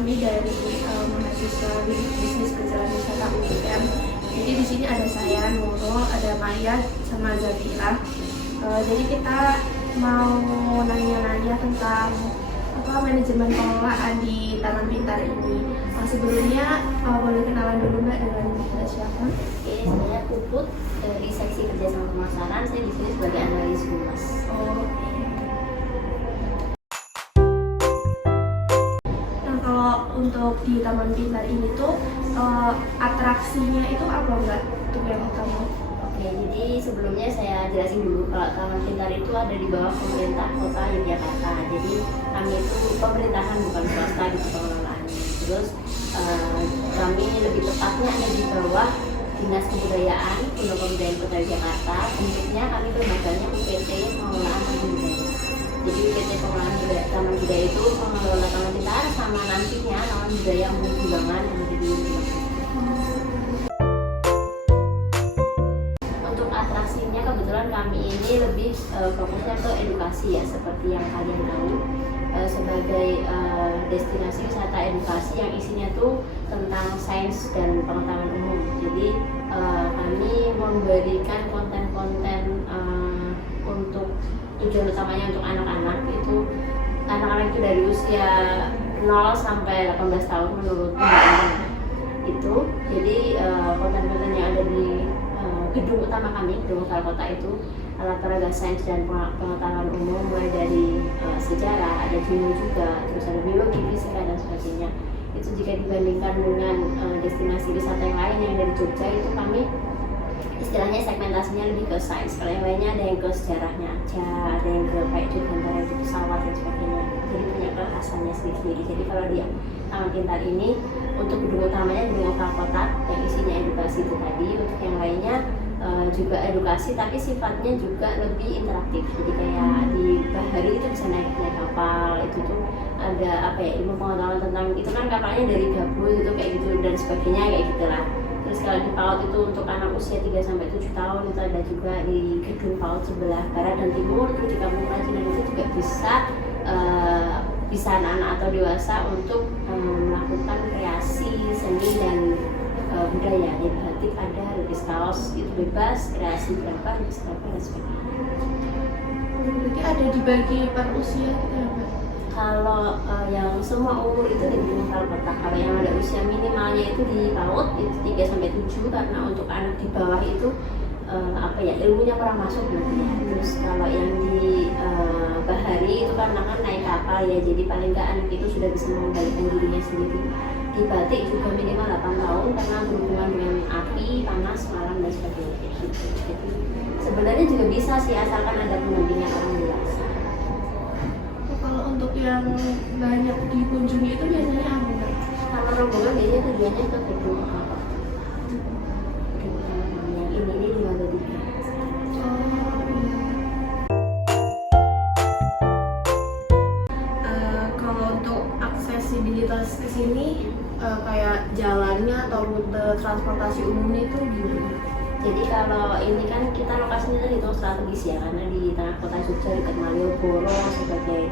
kami dari mahasiswa bisnis kejuruan wisata UGM. Jadi di sini ada saya, Nurul, ada Maya, sama Zafira. Jadi kita mau nanya-nanya tentang manajemen pengelolaan di Taman Pintar ini. Sebelumnya boleh kenalan dulu Mbak dengan siapa? Oke, saya Puput dari seksi kerjasama pemasaran. Saya di sini sebagai analis humas. Nah, kalau untuk di Taman Pintar ini tuh atraksinya itu apa Mbak? Untuk yang utama? Oke, jadi sebelumnya saya jelasin dulu kalau Taman Pintar itu ada di bawah pemerintah Kota Yogyakarta. Jadi kami itu pemerintahan bukan swasta gitu pengelolaannya. Terus kami lebih tepatnya ada di bawah Dinas Kebudayaan Undang Kebudayaan Kota Yogyakarta. Bentuknya kami lembaganya UPT Pengelolaan Taman Budaya. Jadi UPT Pengelolaan Taman Budaya itu mengelola Taman Pintar sama nantinya Taman Budaya Umum Kembangan yang ada di Yogyakarta. Untuk atraksinya kebetulan kami ini lebih fokusnya ke edukasi ya, seperti yang kalian tahu. Sebagai destinasi wisata edukasi yang isinya tuh tentang sains dan pengetahuan umum. Jadi kami memberikan konten-konten untuk tujuan utamanya untuk anak-anak itu dari usia 0 sampai 18 tahun menurut undang-undang itu. Jadi konten-konten yang ada di gedung utama kami, gedung utama kota itu alat peraga sains dan pengetahuan umum, mulai dari sejarah, ada geologi juga, terus ada biologi, fisika dan sebagainya. Itu jika dibandingkan dengan destinasi wisata yang lain yang dari Jogja, itu kami istilahnya segmentasinya lebih ke sains. Kalau yang lainnya ada yang ke sejarahnya aja, ada yang ke kayak Dirgantara itu pesawat dan sebagainya. Jadi punya kekhasannya sendiri-sendiri. Jadi kalau di Taman Pintar ini untuk gedung utamanya gedung utama kota yang isinya edukasi itu tadi. Untuk yang lainnya juga edukasi tapi sifatnya juga lebih interaktif. Jadi kayak di bahari itu bisa naik kapal, itu tuh ada ilmu pengetahuan tentang itu kan kapalnya dari gabus itu kayak gitu dan sebagainya kayak gitulah. Terus kalau di PAUD itu untuk anak usia 3-7 tahun itu ada juga di gedung PAUD sebelah barat dan timur. Terus di Kampung Kerajinan itu juga bisa anak-anak atau dewasa untuk melakukan kreasi seni dan budaya. Jadi batik ada, lukis kaos itu bebas, kreasi berapa, lukis berapa dan sebagainya. Berarti ada dibagi per usia gitu ya Mbak? Kalau yang semua umur itu di Pintar Kota. Kalau yang ada usia minimalnya itu di PAUD itu 3-7, karena untuk anak di bawah itu ilmunya kurang masuk nanti ya. Terus kalau yang di bahari itu karena kan naik kapal ya, jadi paling nggak anak itu sudah bisa mengendalikan dirinya sendiri. Di batik juga minimal 8 tahun karena berhubungan dengan api, panas, malam dan sebagainya gitu. Jadi sebenarnya juga bisa sih asalkan ada pendampingan orang dewasa. Kalau untuk yang banyak dikunjungi itu biasanya apa Mbak? Kalau rombongan biasanya tujuannya ke gedung apa? Yang ini di Mangga 3. Kalau untuk aksesibilitas ke sini kayak jalannya atau rute transportasi umumnya itu gimana? Jadi kalau ini kan kita lokasinya kan hitung strategis ya, karena di tengah kota Jogja dekat Malioboro sebagai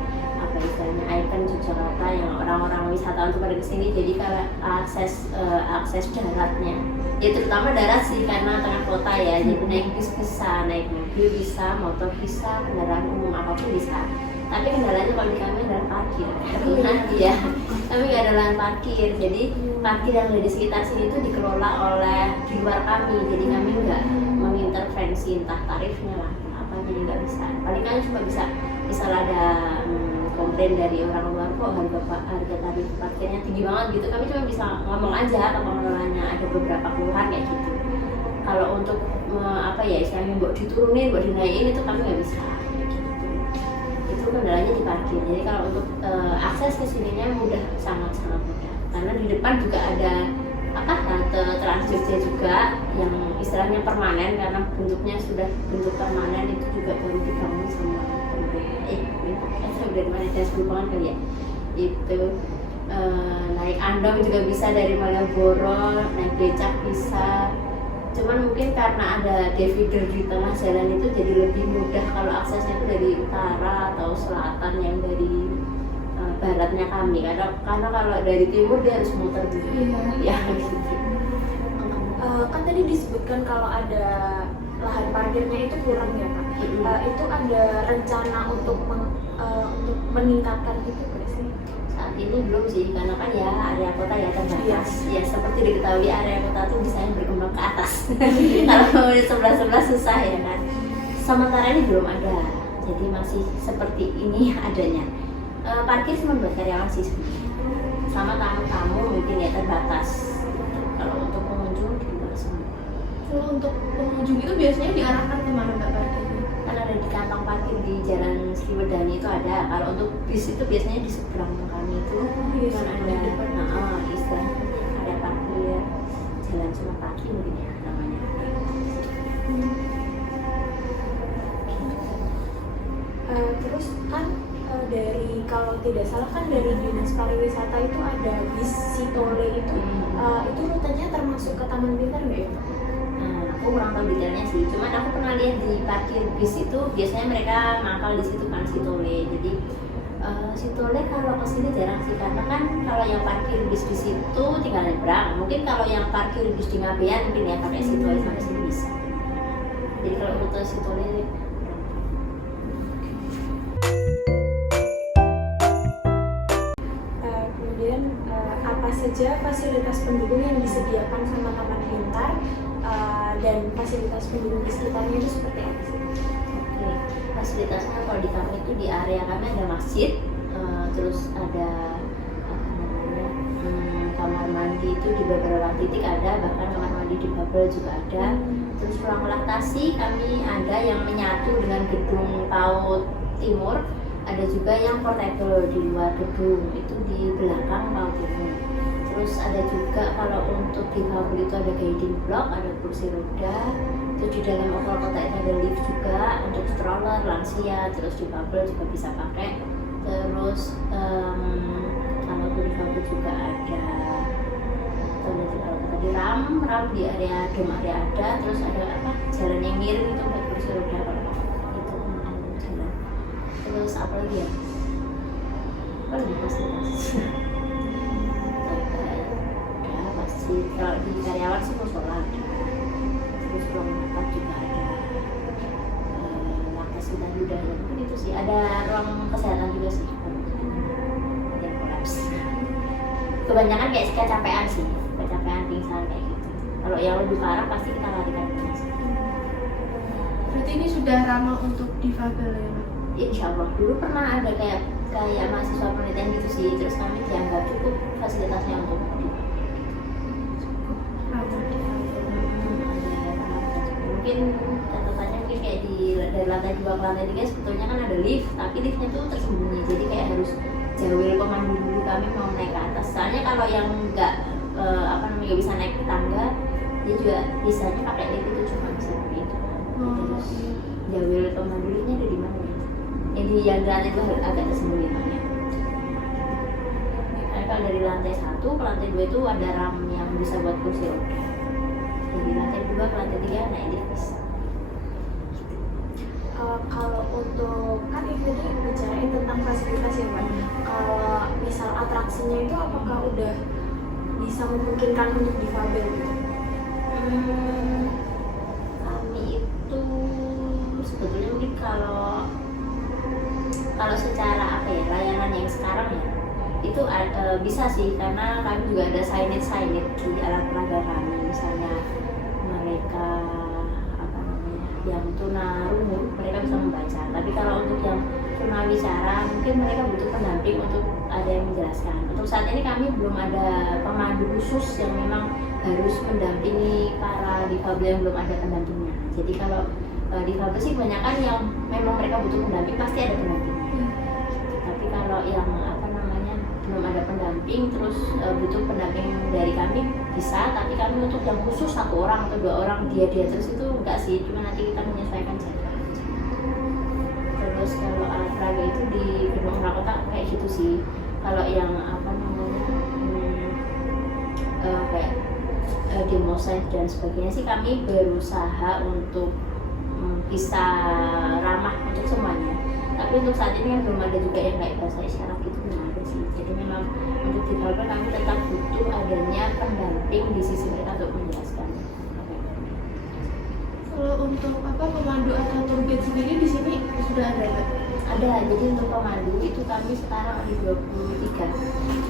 istilahnya ikon Yogyakarta yang orang-orang wisatawan tuh pada kesini. Jadi kalau akses daratnya ya terutama darat sih karena tengah kota ya, jadi naik bis bisa, naik mobil bisa, motor bisa, kendaraan umum apapun bisa. Tapi kendalanya kalau di kami adalah parkir karena ya kami nggak ada lahan parkir. Jadi parkir yang ada di sekitar sini itu dikelola oleh di luar kami, jadi kami nggak mengintervensi entah tarifnya lah apa, jadi nggak bisa. Paling kan cuma bisa misal ada komplain dari orang luar, kok harga tarif parkirnya tinggi banget gitu, kami cuma bisa ngomong aja ke pengelolanya, ada beberapa keluhan kayak gitu. Kalau untuk istilahnya buat diturunin, buat dinaikin itu kami nggak bisa kayak gitu. Itu kendalanya di parkir. Jadi kalau untuk akses ke sininya mudah, sangat-sangat mudah. Karena di depan juga ada halte Trans Jogja juga yang istilahnya permanen, karena bentuknya sudah bentuk permanen, itu juga baru dibangun sama dari mana banget kali ya. Itu naik andong juga bisa dari Malioboro, naik becak bisa. Cuman mungkin karena ada divider di tengah jalan itu jadi lebih mudah kalau aksesnya itu dari utara atau selatan yang dari barat baratnya kami, karena kalau dari timur dia harus muter dulu. Iya. Ya gitu. Kan tadi disebutkan kalau ada lahan parkirnya itu kurang ya Pak. Itu ada rencana untuk meningkatkan itu nggak sih? Saat ini belum sih, karena kan ya area kota ya terbatas. Ya seperti diketahui area kota tuh bisa berkembang ke atas. Kalau di sebelah susah ya kan. Sementara ini belum ada, jadi masih seperti ini adanya. Parkir cuma buat karyawan sih sebenarnya. Sama tamu-tamu mungkin ya terbatas. Kalau untuk pengunjung di luar semua. Kalau untuk pengunjung itu biasanya diarahkan kemana Mbak parkirnya? Kan ada di kantong parkir di Jalan Sriwedani itu ada. Kalau untuk bis itu biasanya di seberang kami itu kan ada istilahnya ada parkir Jalan Suropati mungkin ya namanya. Terus kan dari kalau tidak salah kan dari Dinas Pariwisata itu ada bis Sitole itu rutenya termasuk ke Taman Pintar nggak ya? Aku kurang tahu detailnya sih, cuman aku pernah lihat di parkir bis itu biasanya mereka mangkal di situ kan Sitole. Jadi Sitole kalau kesini jarang sih, karena kan kalau yang parkir bis di situ tinggal nyebrang. Mungkin kalau yang parkir bis di Ngabean mungkin ya pakai Sitole sampai sini bisa. Jadi kalau rute Sitole kemudian apa saja fasilitas pendukung yang disediakan sama Taman Pintar dan fasilitas pendukung di sekitarnya itu seperti apa sih? Oke, fasilitasnya kalau di kami itu di area kami ada masjid, terus ada apa namanya kamar mandi itu di beberapa titik ada, bahkan kamar mandi di Babel juga ada. Terus ruang laktasi kami ada yang menyatu dengan gedung PAUD Timur, ada juga yang portable di luar gedung itu di belakang PAUD Timur. Terus ada juga kalau untuk di Babel itu ada guiding block, ada kursi roda. Terus di dalam oval kota itu ada lift juga untuk stroller, lansia. Terus di Babel juga bisa pakai. Terus kalau di Babel juga ada tadi ram di area dom area ada. Terus ada apa jalan yang miring itu buat kursi roda kalau itu jalan. Terus apa lagi ya? Fasilitas. Kalau di karyawan sih musola ada, terus ruang makan juga ada, lakas kita juga ya mungkin itu sih, ada ruang kesehatan juga sih, ada yang kolaps. Kebanyakan kayak kecapean sih, kecapean pingsan kayak gitu. Kalau yang lebih parah pasti kita larikan ke rumah sakit. Berarti ini sudah ramah untuk difabel ya Mbak? Insya Allah dulu pernah ada kayak mahasiswa penelitian gitu sih, terus kami dianggap cukup fasilitasnya untuk mungkin catatannya mungkin kayak dari lantai 2 ke lantai 3 sebetulnya kan ada lift, tapi liftnya tuh tersembunyi, jadi kayak harus jawil pemandu dulu kami mau naik ke atas. Soalnya kalau yang nggak bisa naik ke tangga, dia juga bisanya pakai lift itu cuma bisa begitu. Terus jawil pemandu liftnya ada di mana ya? Yang di lantai 2 agak tersembunyi namanya. Kalau dari lantai 1 ke lantai 2 itu ada ram yang bisa buat kursi roda. Dari lantai 2 ke lantai 3 naik lift. Kalau untuk kan itu tadi bicarain tentang fasilitas ya Mbak. Kalau misal atraksinya itu apakah udah bisa memungkinkan untuk difabel gitu? Kami itu sebetulnya mungkin kalau secara apa ya layanan yang sekarang ya itu bisa sih, karena kami juga ada signage di alat peraga kami, misalnya mereka apa namanya yang tunarungu mereka bisa membaca, tapi kalau untuk yang tunawicara mungkin mereka butuh pendamping untuk ada yang menjelaskan. Untuk saat ini kami belum ada pemandu khusus yang memang harus mendampingi para difabel yang belum ada pendampingnya. Jadi kalau difabel sih kebanyakan yang memang mereka butuh pendamping pasti ada pendampingnya. Tapi kalau yang belum ada pendamping, terus butuh pendamping dari kami bisa, tapi kami untuk yang khusus 1 orang atau 2 orang dia terus itu enggak sih, cuma nanti kita menyesuaikan jadwal. Terus kalau alat peraga itu di gedung Rakota kayak gitu sih. Kalau yang kayak demo science dan sebagainya sih kami berusaha untuk bisa ramah untuk semuanya. Tapi untuk saat ini kan belum ada juga yang kayak bahasa isyarat gitu, belum ada sih. Jadi memang untuk di travel kami tetap butuh adanya pendamping di sisi mereka untuk menjelaskan. Kalau untuk pemandu atau tour guide sendiri di sini sudah ada nggak? Ada, jadi untuk pemandu itu kami sekarang ada 23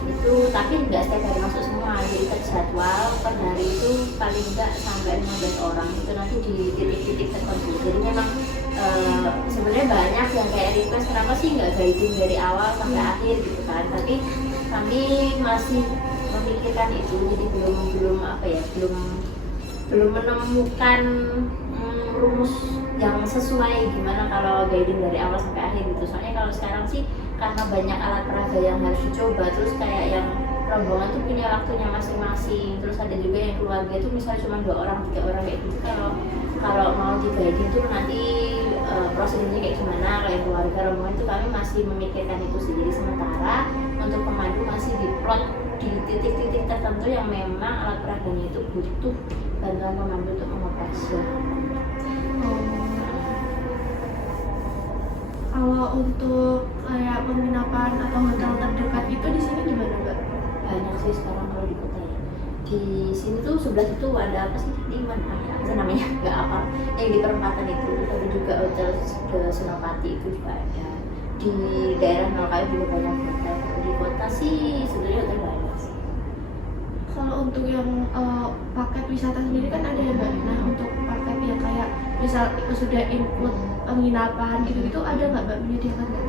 itu, tapi nggak setiap hari masuk semua, jadi terjadwal per hari itu paling nggak sampai 15 orang itu nanti di titik-titik tertentu. Jadi memang sebenarnya banyak yang kayak request kenapa sih nggak guiding dari awal sampai akhir gitu kan, tapi kami masih memikirkan itu, jadi belum menemukan rumus yang sesuai gimana kalau guiding dari awal sampai akhir gitu. Soalnya kalau sekarang sih karena banyak alat peraga yang harus dicoba, terus kayak yang rombongan tuh punya waktunya masing-masing, terus ada juga yang keluarga itu misalnya cuma 2 orang 3 orang kayak gitu. Kalau mau di guiding tuh nanti prosedurnya kayak gimana, kayak keluarga rombongan itu kami masih memikirkan itu sendiri. Sementara untuk pemandu masih diplot di titik-titik tertentu yang memang alat peraganya itu butuh bantuan pemandu untuk mengoperasi. Kalau untuk kayak penginapan atau hotel terdekat itu di sini gimana Mbak? Banyak sih sekarang kalau di kota ya. Di sini tuh sebelah itu ada apa sih, di mana apa namanya, nggak apa, yang di perempatan itu ada juga hotel ke Senopati itu juga ada. Di daerah Nolkai juga banyak hotel. Di kota sih sebenarnya hotel banyak sih. Kalau untuk yang paket wisata sendiri kan ada ya Mbak. Nah untuk paket yang kayak misal sudah include penginapan gitu-gitu ada nggak Mbak menyediakan nggak?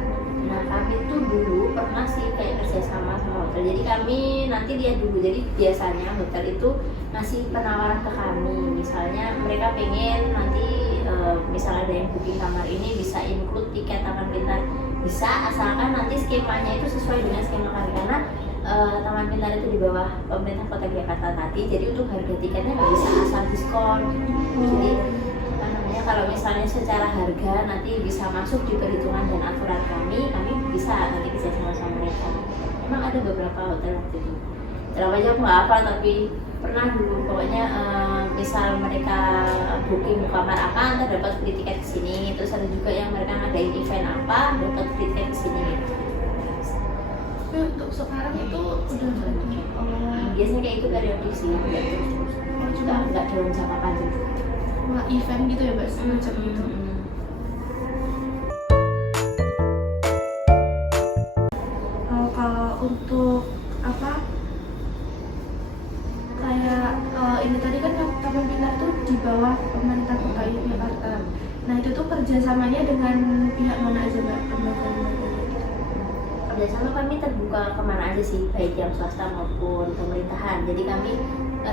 Nah kami tuh dulu pernah sih kayak kerjasama sama hotel. Jadi kami nanti lihat dulu. Jadi biasanya hotel itu ngasih penawaran ke kami. Misalnya mereka pengen nanti misal ada yang booking kamar ini bisa include tiket Taman Pintar, bisa asalkan nanti skemanya itu sesuai dengan skema kami, karena Taman Pintar itu di bawah pemerintah Kota Jakarta tadi. Jadi untuk harga tiketnya nggak bisa asal diskon. Jadi kalau misalnya secara harga nanti bisa masuk di perhitungan dan aturan kami bisa nanti bisa sama-sama mereka. Memang ada beberapa hotel waktu itu. Terlalu aja aku nggak apa, tapi pernah dulu pokoknya misal mereka booking kamar apa, ntar dapat free tiket ke sini. Terus ada juga yang mereka ngadain event apa, dapat free tiket ke sini. Tapi untuk sekarang itu udah banyak. Biasanya kayak itu periodik sih, nggak terus-terus. Nggak dalam jangka panjang. Wah, event gitu ya Mbak, semacam itu. Kalau untuk kayak ini tadi kan Taman Pintar tuh di bawah pemerintah Kota Yogyakarta. Nah itu tuh kerjasamanya dengan pihak mana aja Mbak? Kerjasama kami terbuka kemana aja sih, baik yang swasta maupun pemerintahan. Jadi kami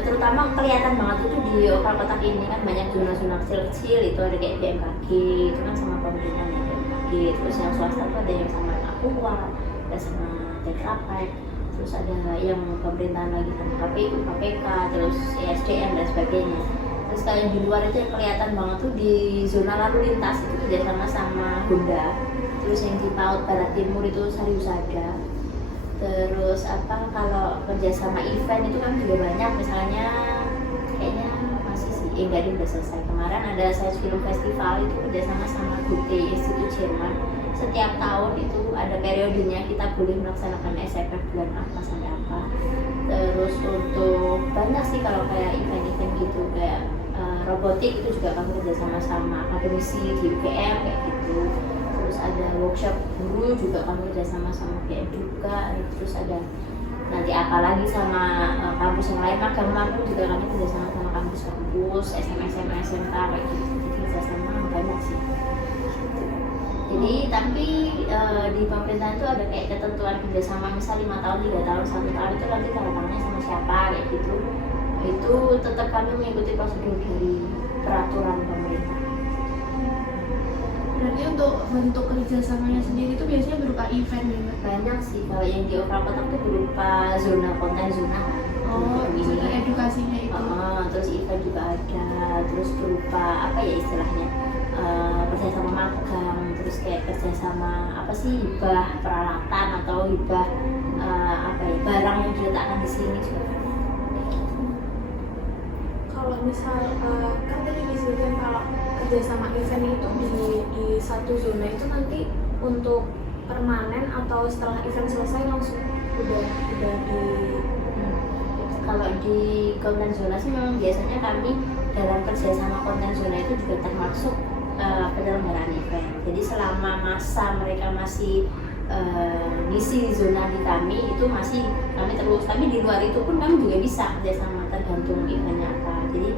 terutama kelihatan banget itu di Oval Kotak ini kan banyak zona-zona kecil-kecil, itu ada kayak BMKG, itu kan sama pemerintah BMKG. Terus yang swasta tuh ada yang sama Aqua, ada sama Tetrapek, terus ada yang pemerintahan lagi sama KPU, KPK, terus ESDM dan sebagainya. Terus kalau yang di luar itu yang kelihatan banget tuh di zona lalu lintas itu kerjasama sama Honda. Terus yang di PAUD Barat Timur itu Sariusada. Terus kalau kerjasama event itu kan juga banyak, misalnya kayaknya masih sih enggak udah selesai. Kemarin ada Science Film Festival itu kerjasama sama Goethe Institut Jerman. Setiap tahun itu ada periodenya, kita boleh melaksanakan SFF bulan apa sampai apa. Terus untuk banyak sih kalau kayak event-event gitu kayak robotik itu juga kami kerjasama sama akademisi di UGM kayak gitu. Terus ada workshop guru juga kami kerjasama sama UGM juga. Terus ada nanti apa lagi sama kampus yang lain, magang juga kami kerjasama sama kampus-kampus, SMK kayak gitu. Jadi kerjasama banyak sih. Jadi tapi di pemerintahan itu ada kayak ketentuan kerjasama, misal 5 tahun, 3 tahun, 1 tahun itu nanti tanda tangannya sama siapa kayak gitu. Itu tetap kami mengikuti prosedur dari peraturan pemerintah. Berarti untuk bentuk kerjasamanya sendiri itu biasanya berupa event ya Mbak? Banyak sih, kalau yang di Oval Kotak itu berupa zona konten zona. Zona edukasinya itu. Terus event juga ada, terus berupa apa ya istilahnya kerjasama magang, terus kayak kerjasama apa sih, hibah peralatan atau hibah barang yang diletakkan di sini juga. Kalau misal kan tadi disebutkan kalau kerjasama event itu di satu zona itu nanti untuk permanen atau setelah event selesai langsung Kalau di konten zona sih memang biasanya kami dalam kerjasama konten zona itu juga termasuk penyelenggaraan event. Jadi selama masa mereka masih ngisi zona di kami itu masih kami terus, tapi di luar itu pun kami juga bisa kerjasama tergantung eventnya apa. Jadi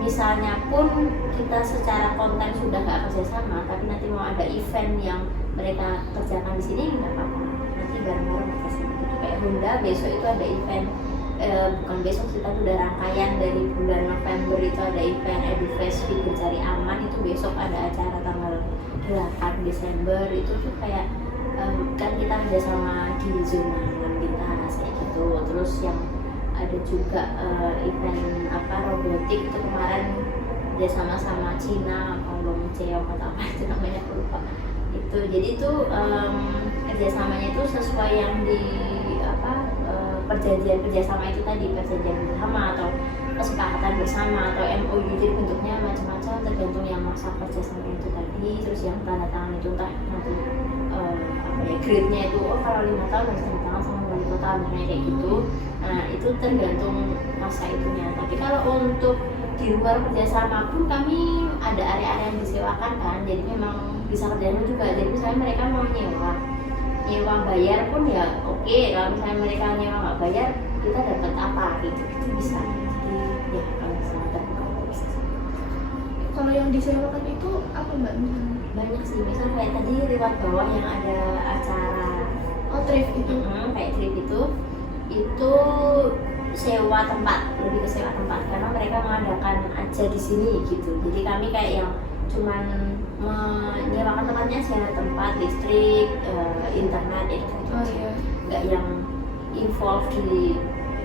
misalnya pun kita secara konten sudah nggak kerjasama, tapi nanti mau ada event yang mereka kerjakan di sini nggak apa-apa, nanti bareng-bareng kerjasama gitu. Kayak Honda besok itu ada event, bukan besok kita udah rangkaian dari bulan November itu ada event EduFest Figur Cari Aman, itu besok ada acara tanggal 8 Desember itu tuh kayak kan kita kerjasama di zona lalu lintas kayak gitu. Terus yang ada juga event robotik itu kemarin dia sama Cina, Hongkong Ceong atau apa itu namanya aku lupa itu. Jadi itu kerjasamanya itu sesuai yang di perjanjian kerjasama itu tadi, perjanjian bersama atau kesepakatan bersama atau MOU. Jadi bentuknya macam-macam tergantung yang masa kerjasama itu tadi. Terus yang tanda tangan itu nanti grade-nya itu kalau 5 tahun harus tanda tangan sama wali kota misalnya kayak gitu. Nah itu tergantung masa itunya. Tapi kalau untuk di luar kerjasama pun kami ada area-area yang disewakan kan, jadi memang bisa kerjasama juga. Jadi misalnya mereka mau nyewa bayar pun ya oke. Kalau misalnya mereka nyewa nggak bayar kita dapat apa gitu, itu bisa. Jadi ya kalau misalnya terbuka bisa. Kalau yang disewakan itu apa mbak? Banyak sih, misal kayak tadi lewat bawah yang ada acara trip itu, kayak trip itu sewa tempat, lebih ke sewa tempat karena mereka mengadakan aja di sini gitu. Jadi kami kayak yang cuman menyewakan tempatnya, sewa tempat, listrik, internet itu aja. Nggak yang involve di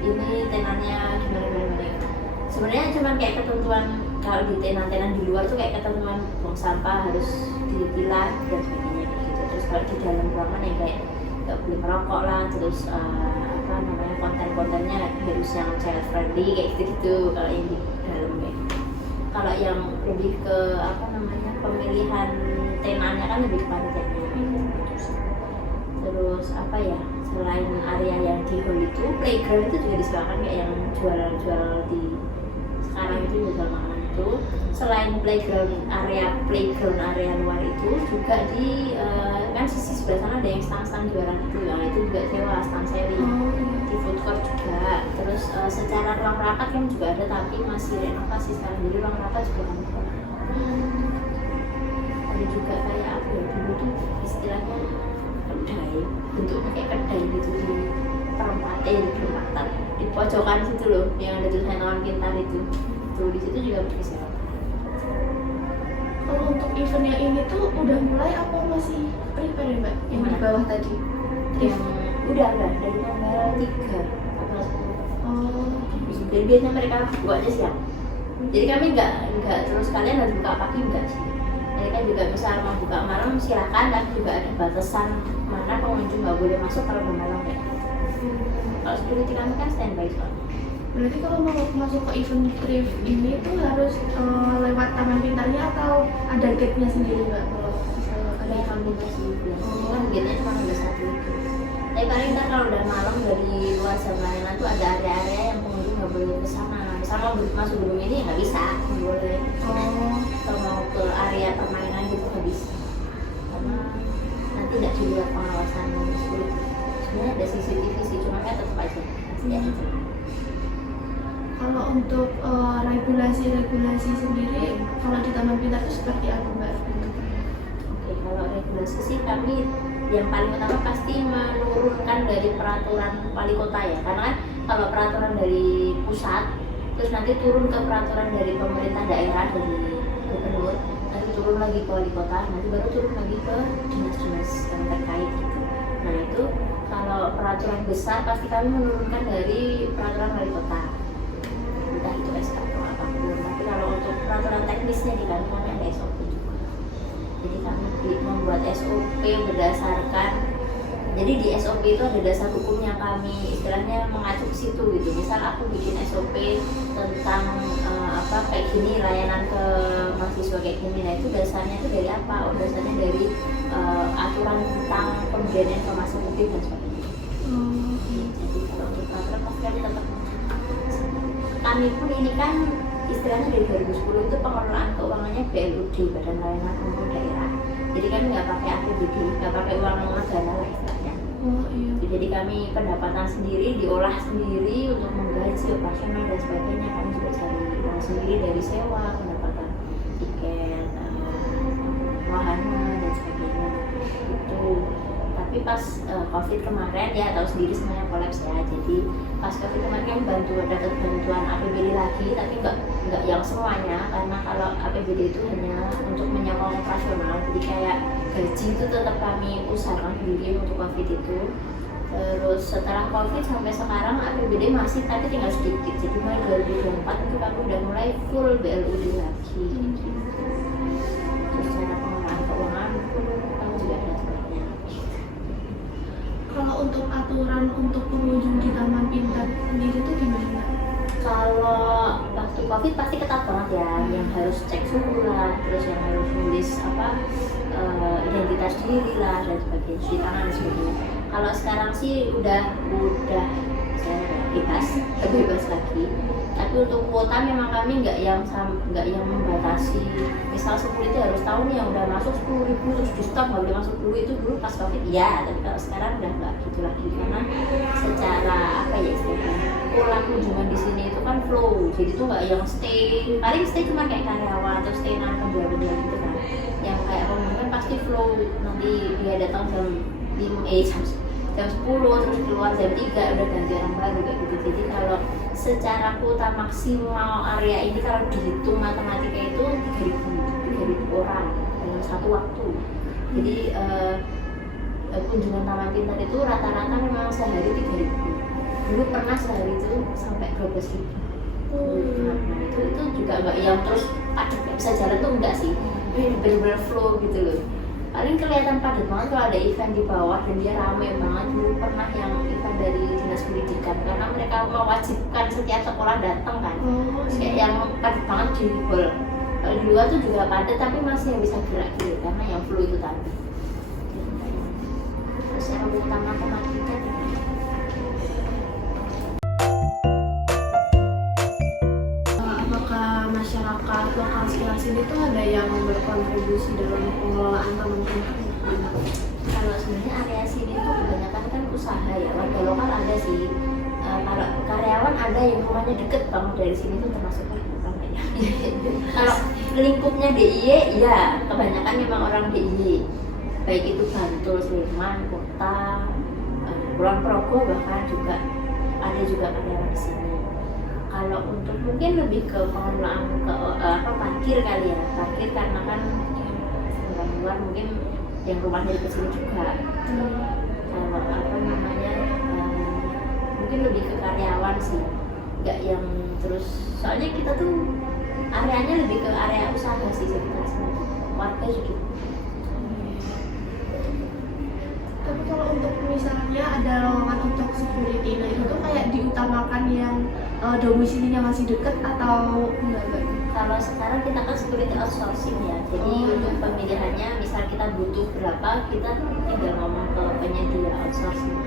ini tenannya gimana. Sebenarnya cuman kayak ketentuan kalau di tenan-tenan di luar tuh kayak ketentuan buang sampah harus dipilah dan sebagainya gitu. Terus kalau di dalam ruangan ya kayak nggak boleh merokok lah, terus konten-kontennya harus yang child friendly kayak gitu kalau yang di dalam ya. Kalau yang lebih ke pemilihan tenannya kan lebih kepada tenannya. Terus selain area yang di hall itu, playground itu juga disediakan kayak yang jual di sekarang itu jual makanan itu. Selain playground area luar itu juga di kan sisi sebelah sana ada yang stang jualan itu, yang itu juga sewa stang selling. Di food court juga. Terus secara ruang rapat kan juga ada, tapi masih renovasi sekarang, jadi ruang rapat juga kan ada juga kayak dulu tuh istilahnya kedai, bentuknya kayak kedai gitu di perempatan di pojokan situ loh, yang ada tulisan lawan pintar itu. Tuh di situ juga bisa. Kalau untuk event yang ini tuh udah mulai apa masih prepare ya mbak? Yang di bawah tadi? Udah dari tanggal 3. Jadi biasanya mereka buka aja siang. Jadi kami nggak terus kalian harus buka pagi, enggak sih. Mereka juga bisa mau buka malam silakan, tapi juga ada batasan mana pengunjung nggak boleh masuk kalau malam ya. Kalau security kami kan standby soalnya. Berarti kalau mau masuk ke event trip ini tuh harus lewat taman pintarnya atau ada gate-nya sendiri mbak? Kalau misalnya ada Kayak event kami masih kan gate-nya cuma ada satu itu. Tapi paling ntar kalau udah malam dari luar jam layanan tuh ada area-area yang pengunjung nggak boleh ke sana. Misalnya mau masuk gedung ini nggak bisa, nggak boleh. Kalau mau ke area permainan gitu nggak bisa, karena nanti tidak di luar pengawasan sulit. Sebenarnya ada CCTV sih, cuma kan tetap aja masih ada. Kalau untuk regulasi sendiri, kalau di Taman Pintar itu seperti apa mbak? Oke, kalau regulasi sih kami yang paling utama pasti menurunkan dari peraturan wali kota ya, karena kan kalau peraturan dari pusat terus nanti turun ke peraturan dari pemerintah daerah, dari gubernur, nanti turun lagi ke wali kota, nanti baru turun lagi ke dinas-dinas yang terkait gitu. Nah itu kalau peraturan besar pasti kami menurunkan dari peraturan wali kota, entah itu SK atau apapun. Tapi kalau untuk peraturan teknisnya di kami ada SOP juga. Jadi kami membuat SOP berdasarkan, jadi di SOP itu ada dasar hukumnya, kami istilahnya mengacu ke situ gitu. Misal aku bikin SOP tentang kayak gini, layanan ke mahasiswa kayak gini, nah itu dasarnya itu dari apa? Dasarnya dari aturan tentang pemberian informasi publik dan sebagainya. Jadi kalau untuk peraturan pasti kami tetap kami pun ini kan istilahnya dari 2010 itu pengelolaan keuangannya BLUD, Badan Layanan Umum Daerah. Jadi kami nggak pakai APBD, nggak pakai uang negara lah istilahnya. Oh iya. Jadi kami pendapatan sendiri, diolah sendiri untuk menggaji operasional dan sebagainya. Kami juga cari uang sendiri dari sewa, pendapatan tiket, wahana dan sebagainya. Itu. Tapi pas COVID kemarin ya tahu sendiri semuanya kolaps ya. Jadi pas COVID kemarin kan dapat bantuan APBD lagi, tapi nggak yang semuanya, karena kalau APBD itu hanya untuk menyokong operasional. Jadi kayak gaji itu tetap kami usahakan sendiri untuk COVID itu. Terus setelah COVID sampai sekarang APBD masih, tapi tinggal sedikit. Jadi mulai 2024 itu kami udah mulai full BLUD lagi. Terus cara pengelolaan keuangan kami juga ada sebagainya. Kalau untuk aturan untuk pengunjung di Taman Pintar sendiri itu gimana? Kalau waktu COVID pasti ketat banget ya, yang harus cek suhu lah, terus yang harus nulis identitas diri lah dan sebagainya, cuci tangan dan sebagainya. Kalau sekarang sih udah bebas lagi. Tapi untuk kuota memang kami nggak yang membatasi. Misal 10 itu harus tahu nih yang udah masuk 10.000 terus di stop, nggak boleh masuk dulu. Itu dulu pas COVID ya, tapi kalau sekarang udah nggak gitu lagi, karena secara apa ya istilahnya, pola kunjungan di sini itu kan flow. Jadi tuh nggak yang paling stay cuma kayak karyawan atau stay nonton penjual gitu kan. Yang kayak pengunjung pasti flow, nanti dia datang jam 10 terus keluar jam 3 udah ganti orang baru kayak gitu. Jadi kalau secara kuota maksimal area ini kalau dihitung matematika itu 3.000 orang dalam satu waktu. Jadi kunjungan Taman Pintar itu rata-rata memang sehari 3.000. Dulu pernah sehari itu sampai 12.000. Nah itu juga nggak yang terus padat nggak bisa jalan tuh enggak sih. Ini bener-bener flow gitu loh. Paling kelihatan padat banget kalau ada event di bawah dan dia ramai banget. Dulu pernah yang event dari dinas pendidikan, karena mereka mewajibkan setiap sekolah datang kan. Kayak yang padat banget di hall. Kalau di luar tuh juga padat, tapi masih yang bisa gerak gitu karena yang flu itu tadi. Terus yang utama matematika. Apakah masyarakat lokal sekitar sini tuh ada yang berkontribusi dalam pengelolaan Taman Pintar? Kalau sebenarnya area sini tuh kebanyakan kan usaha ya, warga lokal ada sih. Kalau karyawan ada yang rumahnya deket banget dari sini tuh termasuk karyawan ya. Kalau lingkupnya DIY ya kebanyakan memang orang DIY, baik itu Bantul, Sleman, Kota, Kulon Progo, bahkan juga ada juga karyawan di sini. Kalau untuk mungkin lebih ke pengelolaan parkir kali ya, parkir karena kan orang luar mungkin yang rumahnya di sini juga. Kalau mungkin lebih ke karyawan sih, nggak yang terus, soalnya kita tuh areanya lebih ke area usaha sih sebenarnya, warga juga. Tapi kalau untuk misalnya ada lowongan untuk security, nah itu tuh kayak diutamakan yang domisilinya masih deket atau enggak? Kalau sekarang kita kan security outsourcing ya, jadi untuk pemilihannya misal kita butuh berapa, kita tinggal ngomong ke penyedia outsourcing.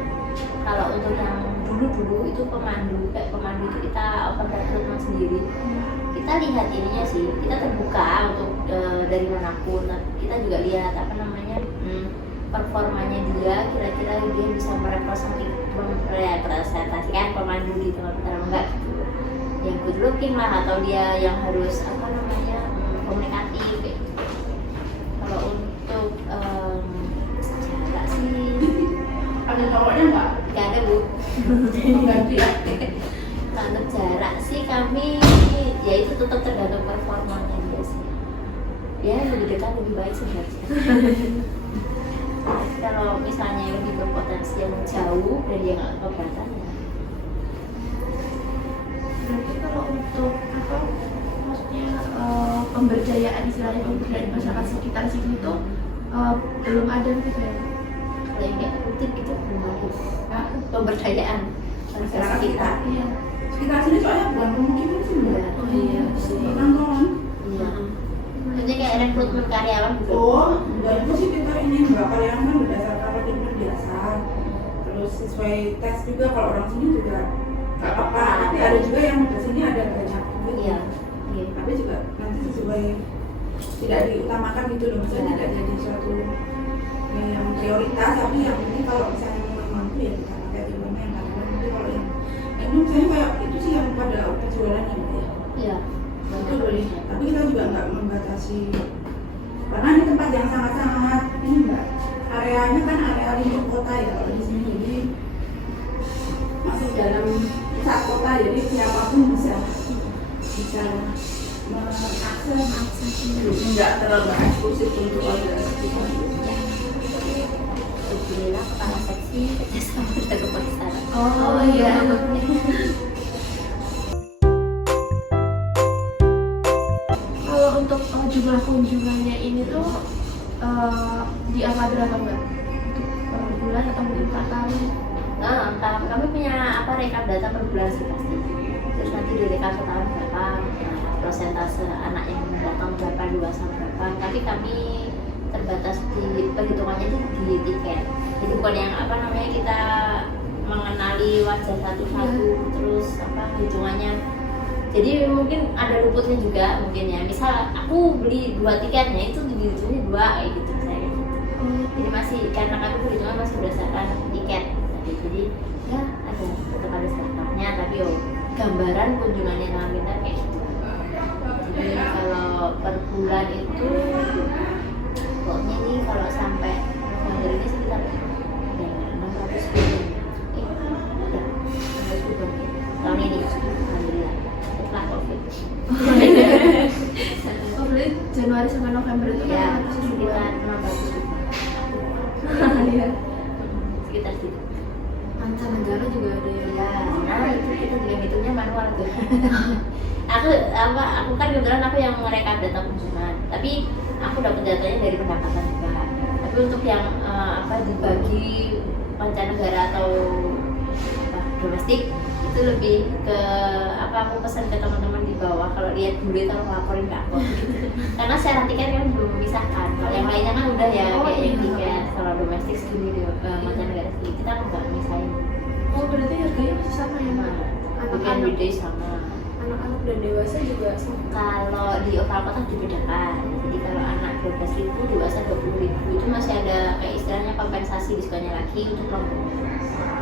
Kalau untuk yang dulu itu pemandu itu kita open recruitment sendiri. Kita lihat ininya sih, kita terbuka untuk dari manapun. Kita juga lihat performanya dia, kira-kira dia bisa merepresentasikan pemandu di tempat kita enggak gitu. Yang good looking lah, atau dia yang harus komunikatif kayak gitu. Kalau untuk jarak sih ada cowoknya nggak? Nggak ada bu. Mengganti ya? Kalau untuk jarak sih kami ya itu tetap tergantung performanya dia sih. Ya lebih dekat lebih baik sebenarnya. Kalau misalnya yang lebih berpotensi yang jauh dan dia nggak keberatan ya. Berarti kalau untuk maksudnya pemberdayaan istilahnya pemberdayaan masyarakat sekitar sini tuh belum ada gitu ya? Kalau yang kayak rutin gitu belum ada. Pemberdayaan masyarakat sekitar. Iya. Sekitar sini soalnya bukan pemukiman sih mbak. Oh iya. Perkantoran. Iya. Maksudnya kayak rekrutmen karyawan gitu. Dan itu sih kita ini mbak, karyawan kan berdasarkan rekrutmen biasa. Terus sesuai tes juga, kalau orang sini juga nggak apa-apa. Tapi ada juga yang di sini ada banyak gitu. Iya. Iya. Tapi juga nanti sesuai tidak diutamakan gitu loh, maksudnya tidak jadi suatu yang prioritas, tapi yang penting kalau misalnya memang mampu ya kita pakai di rumah yang kadang nanti kalau yang ini misalnya kayak itu sih yang pada penjualan ya. Iya. Itu boleh, tapi kita juga nggak membatasi karena ini tempat yang sangat-sangat ini mbak, areanya kan area lingkup kota ya kalau di sini, jadi masuk dalam pusat kota, jadi siapapun bisa mengakses nggak terlalu eksklusif untuk warga sekitar. Alhamdulillah kepala seksi kerjasama dan rumah sana. Oh iya. Kalau untuk jumlah kunjungannya ini tuh di angka berapa mbak? Untuk per bulan atau mungkin per tahun? Nah, kami punya rekap data per bulan sih pasti. Terus nanti di rekap setahun berapa, persentase anak yang datang berapa, dewasa berapa. Tapi kami terbatas di perhitungannya itu di tiket. Jadi bukan yang kita mengenali wajah satu-satu, terus hitungannya. Jadi mungkin ada luputnya juga mungkin ya. Misal aku beli 2 tiketnya itu dihitungnya 2 kayak gitu saya. Jadi masih karena kami perhitungan masih berdasarkan tiket. Jadi ya tetap ada setahunnya, tapi gambaran kunjungannya dengan kita kayak gitu. Jadi kalau per bulan itu pokoknya ini kalau sampai November ini sekitar 600 ribu. Udah 600 ribu tahun ini, alhamdulillah setelah COVID. Oh berarti Januari sampai November itu Ya kan sekitar 600 ribu. Iya. Sekitar gitu. Mancanegara juga ada ya. Ya, nah itu kita juga hitungnya manual tuh. aku kan kebetulan aku yang merekap data kunjungan, tapi aku dapat datanya dari pendapatan juga. Tapi untuk yang dibagi mancanegara atau domestik itu lebih ke aku pesan ke teman-teman di bawah kalau lihat duit tolong laporin ke aku gitu. Karena secara tiket kan belum memisahkan. Kalau yang lainnya kan udah ya kayak yang tiket kalau domestik segini mancanegara segini kita nggak misahin. Oh berarti harganya masih sama ya mbak? Weekend weekday sama. Anak-anak dan dewasa juga sama. Kalau di oval kota dibedakan. Jadi kalau anak 12.000, dewasa 20.000 itu masih ada kayak istilahnya kompensasi diskonnya lagi untuk kelompok.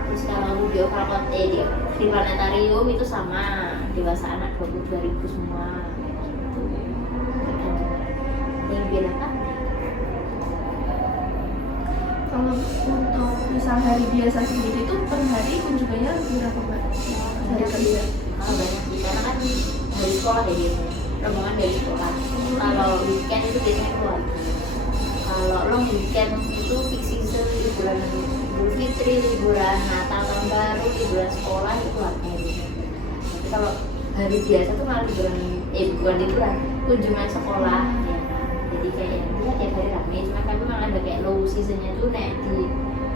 Terus kalau di oval kota di planetarium itu sama, dewasa anak 22.000 semua. Yang bedakan. Kalau untuk misal hari biasa sendiri itu per hari kunjungannya berapa mbak? Hari kerja? Banyak sih, karena kan dari sekolah ya biasanya, rombongan dari sekolah. Kalau weekend itu biasanya keluarga. Kalau long weekend itu peak season, liburan Idul Fitri, liburan Natal, Tahun Baru, liburan sekolah itu keluarga biasanya. Tapi kalau hari biasa tuh malah bukan liburan, kunjungan sekolah ya kan. Jadi kayak tiap hari ramai, cuma kami memang ada kayak low seasonnya tuh di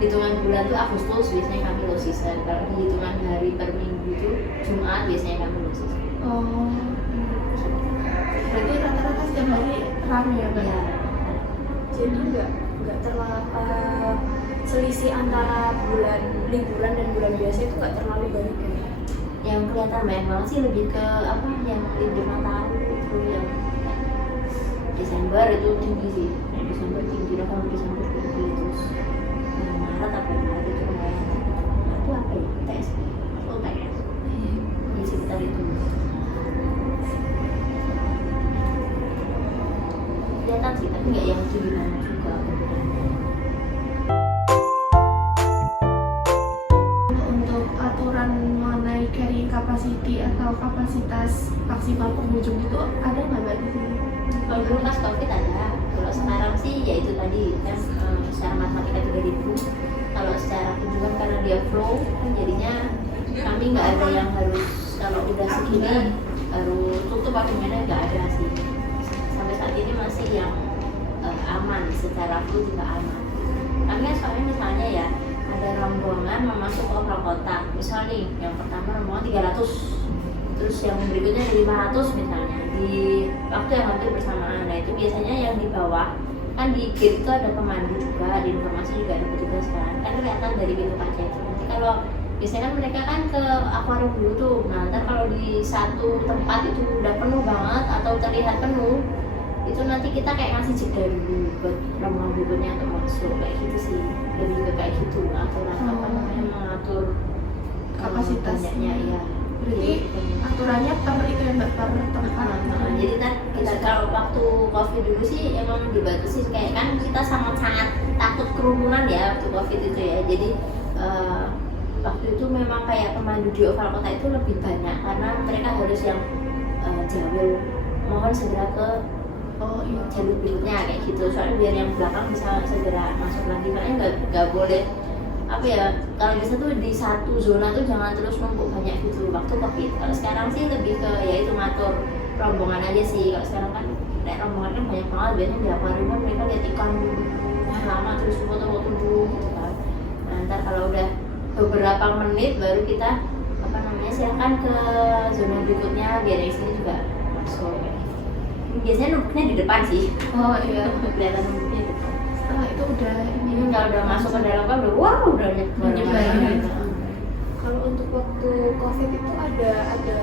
hitungan bulan tuh Agustus biasanya kami low season. Kalau di hitungan hari per minggu itu Jumat biasanya kami low season. Oh, berarti rata-rata setiap hari ramai ya mbak? Ya, Jadi nggak terlalu selisih antara bulan liburan dan bulan biasa itu nggak terlalu banyak ya. yang kelihatan banyak banget sih lebih ke yang libur Natal itu yang Desember itu tinggi sih. Desember tinggi, November Desember tinggi, terus Maret apa Maret itu lumayan. Itu apa ya? TS, TS di sekitar itu. Kelihatan sih, tapi nggak yang gimana juga. Untuk aturan mengenai carrying capacity atau kapasitas maksimal pengunjung itu ada nggak mbak di sini? Kalau dulu pas COVID ada, kalau sekarang sih ya itu tadi kan secara matematika 3.000. Kalau secara kunjungan karena dia flow kan jadinya kami nggak ada yang harus kalau udah segini harus tutup apa gimana, nggak ada sih. Sampai saat ini masih yang aman, secara flow juga aman. Kami kan soalnya misalnya ya ada rombongan mau masuk ke oval kota, misal nih yang pertama rombongan 300, terus yang berikutnya ada 500 misalnya di waktu yang hampir bersamaan. Nah itu biasanya yang di bawah kan di gate itu ada pemandu juga, di informasi juga ada petugas kan kelihatan dari pintu kaca itu. Nanti kalau biasanya kan mereka kan ke akuarium dulu tuh. Nah ntar kalau di satu tempat itu udah penuh banget atau terlihat penuh, itu nanti kita kayak ngasih jeda dulu buat rombongan berikutnya untuk masuk, kayak gitu sih. Lebih ke kayak gitu aturan apa namanya, mengatur Kapasitasnya. banyaknya ya. Berarti aturannya per itu ya Mbak, per tempat. Jadi kan kita kalau waktu COVID dulu sih emang dibatasi, kayak kan kita sangat-sangat takut kerumunan ya waktu COVID itu ya. Jadi waktu itu memang kayak pemandu di oval kota itu lebih banyak karena mereka harus yang jauh, mohon segera ke jalur berikutnya kayak gitu, soalnya biar yang belakang bisa segera masuk lagi. Makanya nggak boleh apa ya, kalau bisa tuh di satu zona tuh jangan terus numpuk banyak gitu waktu COVID. Kalau sekarang sih lebih ke ya itu ngatur rombongan aja sih. Kalau sekarang kan kayak rombongan kan banyak banget, biasanya di akuarium kan mereka lihat ikan lama terus foto-foto dulu gitu kan. Nah ntar kalau udah beberapa menit baru kita apa namanya silakan ke zona berikutnya biar yang sini juga masuk. Biasanya numpuknya di depan sih. Oh iya. Kelihatan numpuknya di depan. Setelah itu udah ini Kalau udah masuk ke dalam kan udah wow, udah Nyebar. Kalau untuk waktu COVID itu ada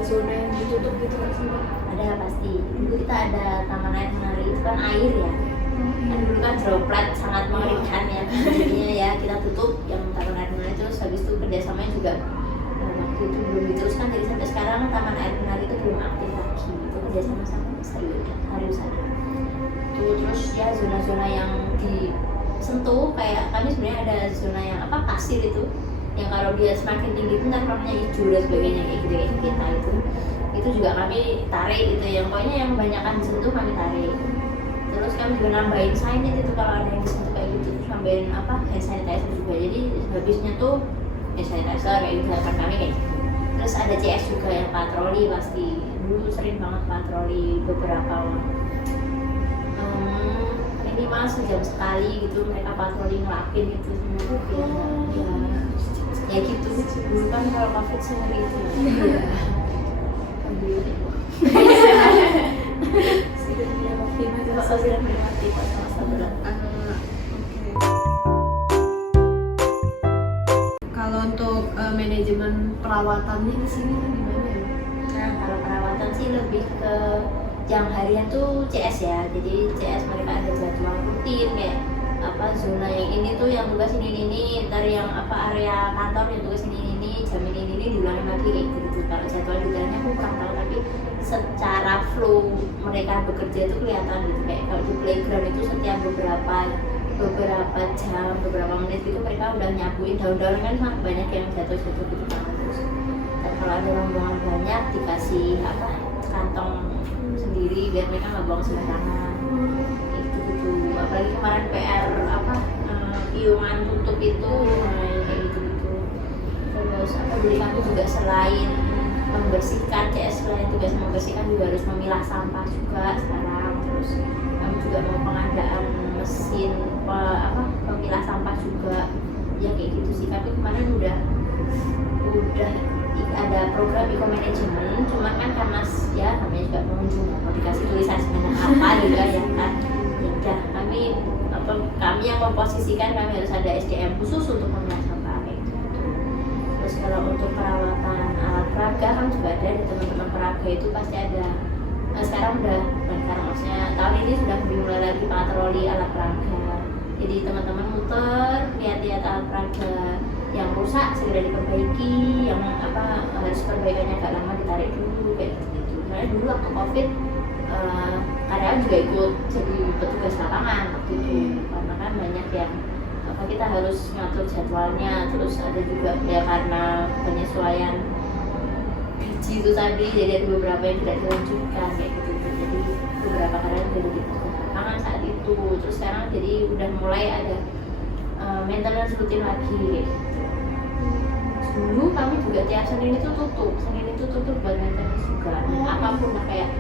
zona yang ditutup gitu nggak sih Mbak? Ada pasti. Dulu kita ada taman air menari, itu kan air ya. Kan dulu kan droplet sangat mengerikan ya. Jadinya ya kita tutup yang taman air menari, terus habis itu kerjasamanya juga waktu itu belum diteruskan, jadi sampai sekarang taman air menari itu belum aktif lagi. Itu kerjasama sama pariwisata. Itu terus ya zona-zona yang disentuh kayak kami sebenarnya ada zona yang apa pasir itu, yang kalau dia semakin tinggi itu ntar warnanya hijau dan sebagainya kayak gitu kayak kita itu juga kami tarik gitu, yang pokoknya yang kebanyakan disentuh kami tarik. Terus kami juga nambahin signage itu kalau ada yang disentuh kayak gitu, terus nambahin apa hand sanitizer juga, jadi habisnya tuh hand sanitizer kayak gitu kan kami kayak gitu. Terus ada CS juga yang patroli, pasti dulu sering banget patroli beberapa minimal sejam sekali gitu mereka patroli ngelapin gitu semua ya gitu dulu kan kalau COVID sehari itu ya. Sudah menikmati masa berat. Kalau untuk manajemen perawatannya di sini kan gimana ya? Nah kalau perawatan sih lebih ke yang harian tuh CS ya, jadi CS mereka ada jadwal rutin kayak apa zona yang ini tuh yang tugas ini, ntar yang apa area kantor yang tugas ini, jam ini diulangi lagi kayak gitu. Kalau jadwal detailnya aku kurang tahu, tapi secara flow mereka bekerja itu kelihatan gitu. Kayak kalau di playground itu setiap beberapa jam, beberapa menit itu mereka udah nyapuin daun-daun kan banyak yang jatuh-jatuh gitu kan. Terus dan kalau ada rombongan banyak dikasih apa kantong sendiri biar mereka nggak buang sembarangan gitu. Apalagi kemarin PR apa piungan tutup itu kayak gitu. Terus apa jadi kami juga selain membersihkan CS, selain tugas membersihkan juga harus memilah sampah juga sekarang. Terus kami juga mau pengadaan mesin pemilah sampah juga ya kayak gitu sih. Tapi kemarin udah ada program eco-management, cuman kan karena ya namanya juga pengunjung mau dikasih tulisan sebanyak apa juga ya kan, ya udah kami yang memposisikan kami harus ada SDM khusus untuk memilah sampah kayak gitu. Terus kalau untuk perawatan alat peraga kan juga ada di teman-teman peraga itu pasti ada. Nah, sekarang maksudnya tahun ini sudah dimulai lagi patroli alat peraga. Jadi teman-teman muter lihat-lihat alat peraga yang rusak segera diperbaiki, yang apa harus perbaikannya agak lama ditarik dulu kayak gitu. Karena dulu waktu COVID karyawan juga ikut jadi petugas lapangan waktu itu, karena kan banyak yang kita harus ngatur jadwalnya. Terus ada juga ya karena penyesuaian biji itu tadi, jadi ada beberapa yang tidak dilanjutkan kayak gitu. Jadi beberapa karyawan jadi petugas lapangan saat itu. Terus sekarang jadi udah mulai ada maintenance rutin lagi kayak gitu. Dulu kami juga tiap Senin itu tutup buat maintenance juga. Apapun lah kayak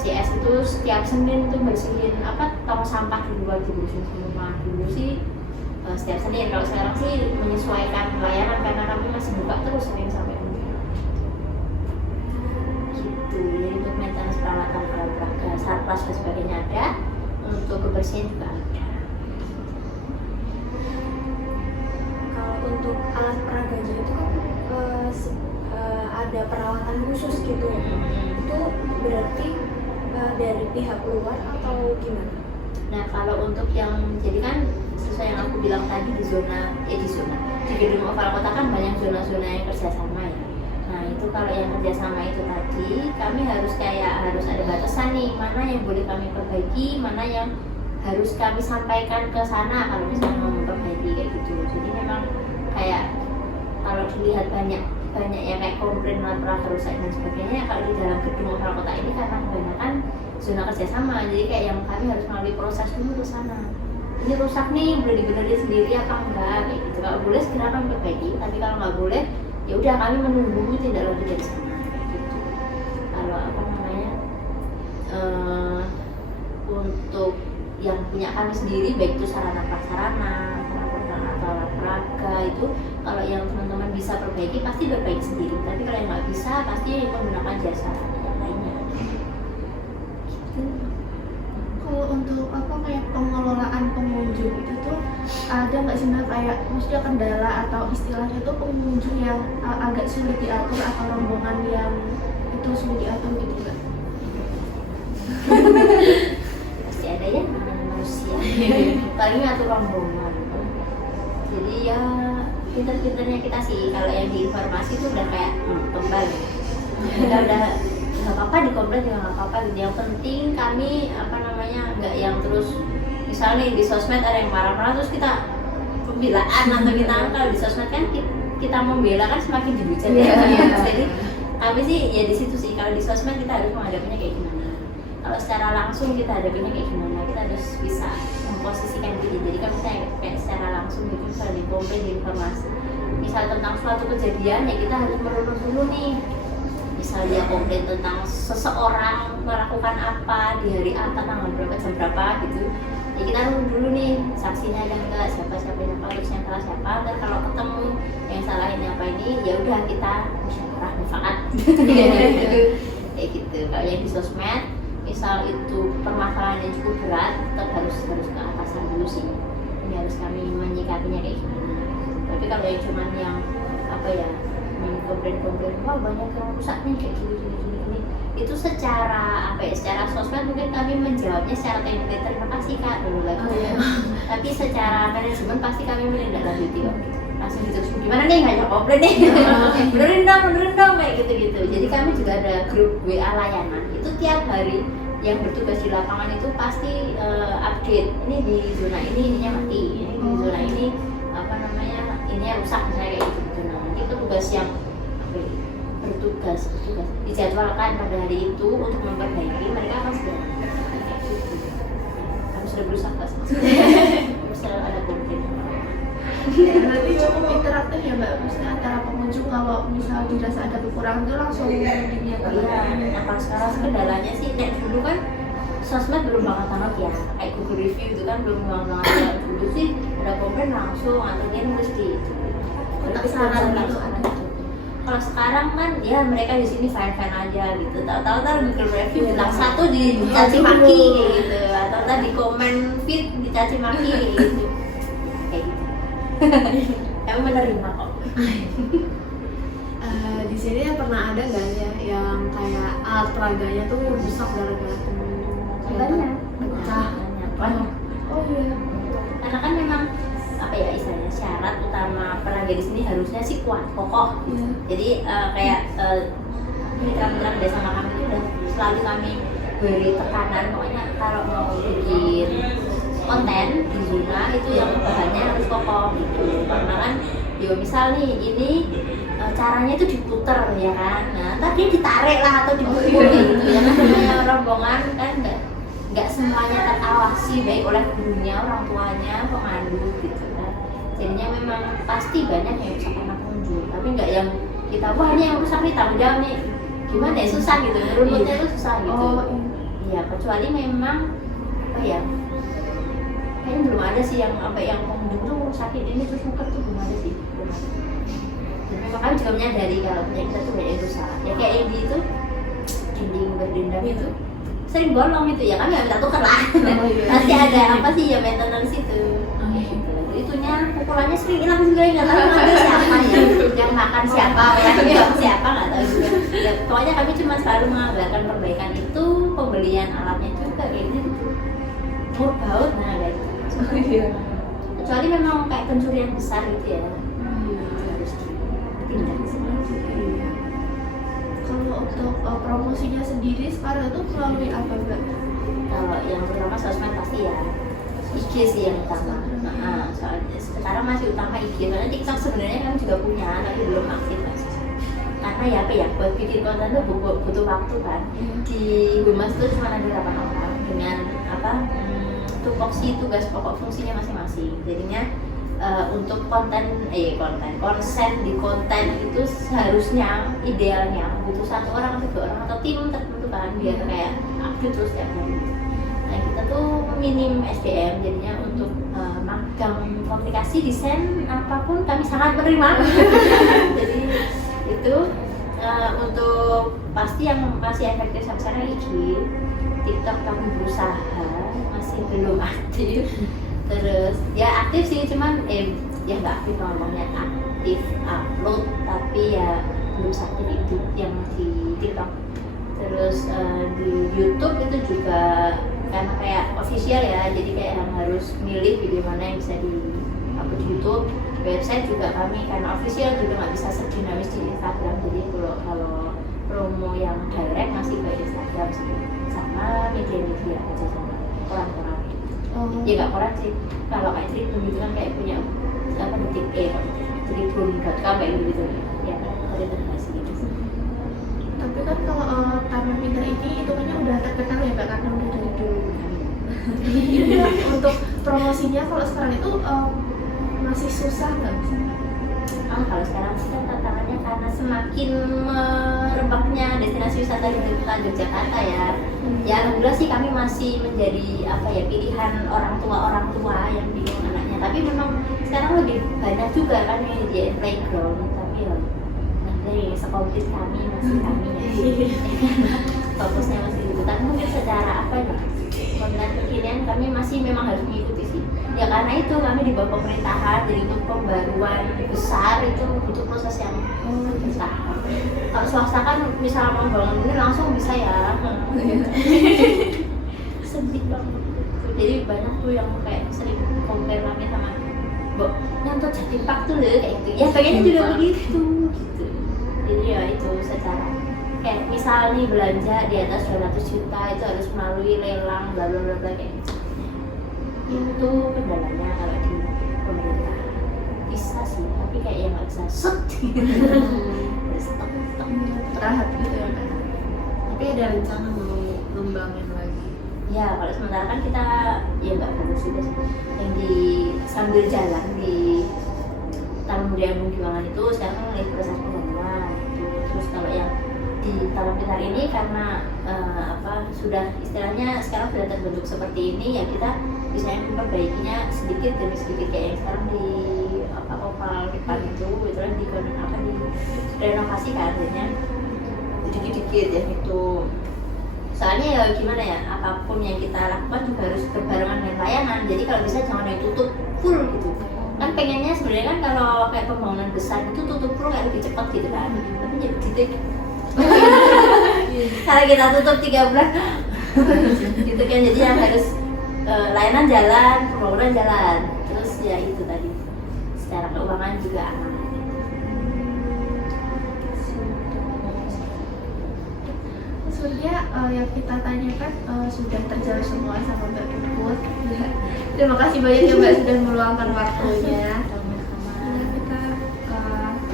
CS itu setiap Senin itu bersihin tong sampah di luar, dibersihin semua dulu sih setiap Senin. Kalau sekarang sih menyesuaikan layanan karena kami masih buka terus Senin sampai Minggu gitu. Jadi untuk maintenance perawatan alat peraga, satpas dan sebagainya ada, untuk kebersihan juga ada. Kalau untuk alat peraganya itu kan ada perawatan khusus gitu ya. Itu berarti dari pihak luar atau gimana? Nah kalau untuk yang jadi kan sesuai yang aku bilang tadi di gedung oval kota kan banyak zona-zona yang kerjasama ya. Nah itu kalau yang kerjasama itu tadi kami harus ada batasan nih, mana yang boleh kami perbaiki, mana yang harus kami sampaikan ke sana kalau misalnya mau memperbaiki kayak gitu. Jadi memang kayak kalau dilihat banyak yang kayak komplain laporan rusak dan sebagainya, kalau di dalam gedung oval kota ini karena kebanyakan zona kerjasama, jadi kayak yang kami harus melalui proses dulu ke sana. Ini rusak nih, boleh dibenerin sendiri apa enggak kayak gitu. Kalau boleh segera kami perbaiki, tapi kalau nggak boleh ya udah kami menunggu tindak lanjut dari sana gitu. Kalau untuk yang punya kami sendiri, baik itu sarana prasarana atau olahraga, itu kalau yang teman-teman bisa perbaiki pasti perbaiki sendiri, tapi kalau yang nggak bisa pasti menggunakan jasa yang lainnya. Kalau untuk kayak pengelolaan pengunjung itu tuh ada nggak sih Mbak, kayak maksudnya kendala atau istilahnya tuh pengunjung yang agak sulit diatur atau rombongan yang itu sulit diatur gitu Mbak? Pasti ada ya namanya manusia. Paling ngatur rombongan. Jadi ya pinter-pinternya kita sih, kalau yang di informasi itu udah kayak kembali. Udah nggak apa-apa dikomplain juga nggak apa-apa gitu. Yang penting kami nggak yang terus misalnya di sosmed ada yang marah-marah terus kita pembelaan atau kita kalau di sosmed kan kita membela kan semakin dihujat ya. Jadi kami sih ya di situ sih, kalau di sosmed kita harus menghadapinya kayak gimana, kalau secara langsung kita hadapinya kayak gimana, kita harus bisa memposisikan diri. Jadi kan misalnya kayak secara langsung gitu, misalnya di komplain di informasi misal tentang suatu kejadian, ya kita harus merunut dulu nih. Misalnya komplain tentang seseorang melakukan apa di hari apa, tanggal berapa, jam berapa gitu, ya kita runut dulu nih saksinya ada enggak, siapa terus yang salah siapa, dan kalau ketemu yang salahin apa ini ya udah kita musyawarah mufakat kayak gitu. Kalau yang di sosmed misal itu permasalahan yang cukup berat, tetap harus ke atasan dulu sih, ini harus kami menyikapinya kayak gimana. Tapi kalau yang cuman yang komplain wah banyak yang rusak nih kayak gini, itu secara sosmed mungkin kami menjawabnya secara template, terima kasih kak dulu lagi. Tapi secara manajemen pasti kami menindaklanjuti kok, langsung diterus gimana nih, nggak ada komplain nih, benerin dong kayak gitu. Jadi kami juga ada grup WA layanan, itu tiap hari yang bertugas di lapangan itu pasti update, ini di zona ini ininya mati, ini di zona ini ininya rusak misalnya kayak gitu. Nah nanti itu tugas yang bertugas dijadwalkan pada hari itu untuk memperbaiki, mereka akan segera kami sudah berusaha selalu ada komplain. Berarti cukup interaktif ya Mbak, misalnya antara pengunjung kalau misal dirasa ada kekurangan itu langsung dinyatakan. Iya, nah sekarang kendalanya sih dulu kan sosmed belum banget ya, kayak Google review itu kan belum banget. Dulu sih ada komplain langsung antenin mesti itu. Tapi saran gitu ada. Kalau sekarang kan ya mereka di sini fine aja gitu. Tahu-tahu Google review bilang satu dicaci maki gitu, atau di komen feed dicaci maki gitu. Kayak gitu. Kamu menerima kok. Di sini pernah ada nggak ya yang kayak alat peraganya tuh rusak gara-gara Banyak. Oh iya. Karena kan memang istilahnya syarat utama peraga di sini harusnya sih kuat, kokoh. Iya. Jadi mitra-mitra kerja sama kami itu udah selalu kami beri tekanan, pokoknya kalau mau bikin konten di zona itu yang bahannya harus kokoh gitu. Karena kan misal nih ini caranya itu diputer ya kan, nah ntar dia ditarik lah atau dipukul gitu ya kan, namanya rombongan kan nggak semuanya terawasi baik oleh gurunya, orang tuanya, pemandu gitu kan. Jadinya memang pasti banyak yang rusak anak pengunjung, tapi nggak yang kita wah ini yang rusak nih tanggung jawab nih, gimana ya, susah gitu, runutnya itu susah gitu. Iya, kecuali memang kayaknya belum ada sih yang pengunjung tuh rusakin ini terus muket tuh belum ada sih. Dan memang kami juga menyadari kalau punya kita tuh banyak yang rusak ya, kayak yang di itu dinding berdendam itu sering bolong itu ya, kami nggak minta tuker lah. Pasti ada apa sih ya maintenance itu. Itu itunya pukulannya sering hilang juga, nggak tahu ngambil siapa ya, yang makan siapa, yang bilang siapa nggak tahu juga. Ya, pokoknya kami cuma selalu mengabarkan perbaikan itu, pembelian alatnya juga kayak gitu. Baut, nah kayak gitu. Kecuali memang kayak pencurian besar gitu ya, harus ditindak sih. Kalau untuk promosinya sendiri sekarang itu melalui apa Mbak? Kalau yang utama sosmed pasti ya IG sih yang utama. Nah, soalnya sekarang masih utama IG. Soalnya TikTok sebenarnya kami juga punya, tapi belum aktif mas. Karena ya apa ya, buat bikin konten itu butuh waktu kan. Di Humas itu cuma ada 8 orang dengan apa tupoksi tugas pokok fungsinya masing-masing. Jadinya untuk konsen di konten itu seharusnya idealnya butuh 1 orang atau 2 orang atau tim tertentu kan, biar kayak update terus tiap hari. Nah kita tuh minim SDM, jadinya untuk magang komunikasi, desain apapun kami sangat menerima. Jadi itu untuk pasti yang masih efektif sampai sekarang IG. TikTok kami berusaha masih belum aktif. Terus ya aktif sih, cuman ya nggak aktif ngomongnya, aktif upload tapi ya belum seaktif itu yang di TikTok. Terus di YouTube itu juga karena kayak official ya, jadi kayak yang harus milih video mana yang bisa di upload di YouTube. Website juga kami karena official juga nggak bisa sedinamis di Instagram, jadi kalau promo yang direct masih ke Instagram sih, sama media-media aja sama koran-koran. Ya nggak koran sih, kalau kayak Tribun gitu kan kayak punya apa Tribun.com kayak gitu ya, ada terkasih gitu sih. Tapi kan kalau Taman Pintar ini hitungannya udah terkenal ya Mbak, karena udah dari dulu. Untuk promosinya kalau sekarang itu masih susah nggak? Kalau sekarang sih kan tantangannya karena semakin merebaknya destinasi wisata di kota Yogyakarta ya. Ya alhamdulillah sih kami masih menjadi apa ya, pilihan orang tua yang bingung anaknya. Tapi memang sekarang lebih banyak juga kan yang di playground. Tapi ya dari sekomplit kami masih kami ya. Fokusnya masih itu. Tapi mungkin secara apa ya, konten kekinian kami masih memang harus mengikuti sih. Ya karena itu kami di bawah pemerintahan, jadi untuk pembaruan besar itu butuh proses yang besar. Kalau swasta kan misalnya mau bangun ini langsung bisa ya. Sedih banget. Jadi banyak tuh yang kayak sering compare kami sama Mbok nyantor Jatim Park tuh loh kayak gitu. Ya pengennya juga begitu gitu. Jadi ya itu secara kayak misal nih belanja di atas 200 juta itu harus melalui lelang bla bla bla kayak gitu. Itu kendalanya kalau di pemerintah. Bisa sih, tapi kayak yang nggak bisa set stop Terahap gitu ya Mbak. Tapi ada rencana mau ngembangin lagi. Ya kalau sementara kan kita ya nggak fokus juga sih. Yang di sambil jalan di Taman Budaya Mugiwangan itu sekarang lagi proses pembangunan. Terus kalau yang di Taman Pintar ini karena sudah istilahnya sekarang sudah terbentuk seperti ini, ya kita bisa memperbaikinya sedikit demi sedikit kayak yang sekarang di oval depan itu kan di renovasi kan, jadinya dikit-dikit ya itu. Soalnya ya gimana ya, apapun yang kita lakukan juga harus berbarengan dengan layanan. Jadi kalau bisa jangan yang tutup full gitu. Kan pengennya sebenarnya kan kalau kayak pembangunan besar itu tutup full kayak lebih cepat gitu kan. Tapi jadi gitu. Kalau kita tutup 3 bulan gitu kan, jadi yang harus layanan jalan, pembangunan jalan. Terus ya itu tadi secara keuangan juga aman. Sebenarnya yang kita tanyakan sudah terjawab semua sama Mbak Puput. Terima kasih banyak ya Mbak sudah meluangkan waktunya. Kita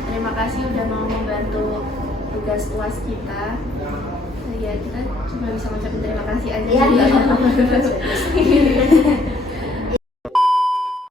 terima kasih udah mau membantu tugas UAS kita. Ya kita cuma bisa mengucapkan terima kasih aja. Ya,